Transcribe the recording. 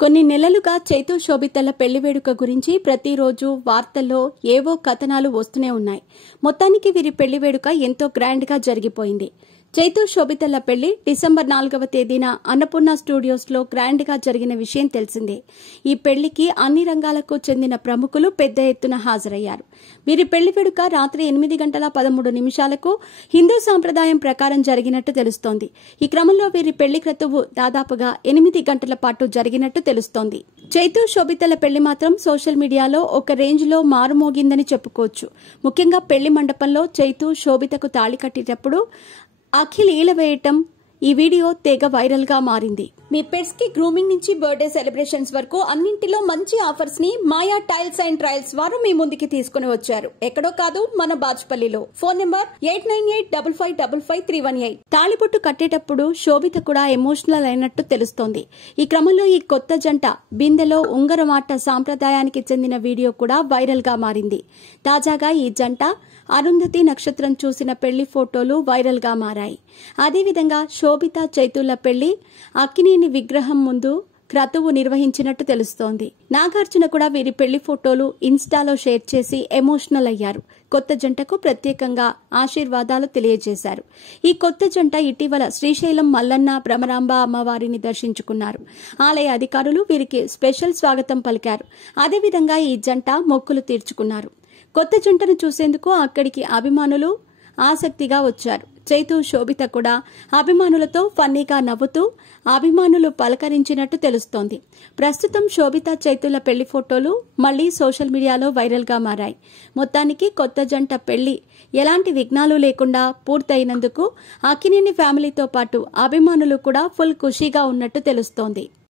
కొన్ని నెలలుగా చైతూ శోభితల పెళ్లి వేడుక గురించి ప్రతిరోజు వార్తల్లో ఏవో కథనాలు వస్తూనే ఉన్నాయి. మొత్తానికి వీరి పెళ్లి వేడుక ఎంతో గ్రాండ్ గా జరిగిపోయింది. చైతూ శోభితల పెళ్లి డిసెంబర్ 4వ తేదీన అన్నపూర్ణ స్టూడియోస్ లో గ్రాండ్ గా జరిగిన విషయం తెలిసిందే. ఈ పెళ్లికి అన్ని రంగాలకు చెందిన ప్రముఖులు పెద్ద ఎత్తున హాజరయ్యారు. వీరి పెళ్లి వేడుక రాత్రి 8:13 హిందూ సాంప్రదాయం ప్రకారం జరిగినట్టు తెలుస్తోంది. ఈ క్రమంలో వీరి పెళ్లి క్రతువు దాదాపుగా 8 గంటల పాటు జరిగినట్టు తెలుస్తోంది. చైతూ శోభితల పెళ్లి మాత్రం సోషల్ మీడియాలో ఒక రేంజ్ లో మారుమోగిందని చెప్పుకోవచ్చు. ముఖ్యంగా పెళ్లి మండపంలో చైతూ శోభితకు తాళి కట్టేటప్పుడు అఖిల్ ఈల వేయటం ఈ వీడియో తెగ వైరల్ గా మారింది. మీ పెట్స్ కి గ్రూమింగ్ నుంచి బర్త్డే సెలబ్రేషన్స్ వరకు అన్నింటిలో మంచి ఆఫర్స్ ని మాయా టైల్స్ అండ్ ట్రయల్స్ వారు మీ ముందుకి తీసుకుని వచ్చారు. ఎక్కడో కాదు, మన బాజ్పల్లిలో. Phone number 8985555318. తాళిబొట్టు కట్టేటప్పుడు శోభిత కూడా ఎమోషనల్ అయినట్టు తెలుస్తోంది. ఈ క్రమంలో ఈ కొత్త జంట బిందెలో ఉంగరమాట సాంప్రదాయానికి చెందిన వీడియో కూడా వైరల్ గా మారింది. తాజాగా ఈ జంట అరుంధతి నక్షత్రం చూసిన పెళ్లి ఫోటోలు వైరల్ గా మారాయి. అదేవిధంగా శోభిత చైతూల పెళ్లి అక్కినేని విగ్రహం ముందు క్రతువు నిర్వహించినట్టు తెలుస్తోంది. నాగార్జున కూడా వీరి పెళ్లి ఫోటోలు ఇన్స్టాలో షేర్ చేసి ఎమోషనల్ అయ్యారు. కొత్త జంటకు ప్రత్యేకంగా ఆశీర్వాదాలు తెలియజేశారు. ఈ కొత్త జంట ఇటీవల శ్రీశైలం మల్లన్న భ్రమరాంబ అమ్మవారిని దర్శించుకున్నారు. ఆలయ అధికారులు వీరికి స్పెషల్ స్వాగతం పలికారు. అదేవిధంగా ఈ జంట మొక్కులు తీర్చుకున్నారు. కొత్త జంటను చూసేందుకు అక్కడికి అభిమానులు ఆసక్తిగా వచ్చారు. చైతూ శోభిత కూడా అభిమానులతో ఫన్నీగా నవ్వుతూ అభిమానులు పలకరించినట్టు తెలుస్తోంది. ప్రస్తుతం శోభిత చైతూల పెళ్లి ఫోటోలు మళ్లీ సోషల్ మీడియాలో వైరల్ గా మారాయి. మొత్తానికి కొత్త జంట పెళ్లి ఎలాంటి విఘ్నాలు లేకుండా పూర్తయినందుకు అక్కినేని ఫ్యామిలీతో పాటు అభిమానులు కూడా ఫుల్ ఖుషీగా ఉన్నట్టు తెలుస్తోంది.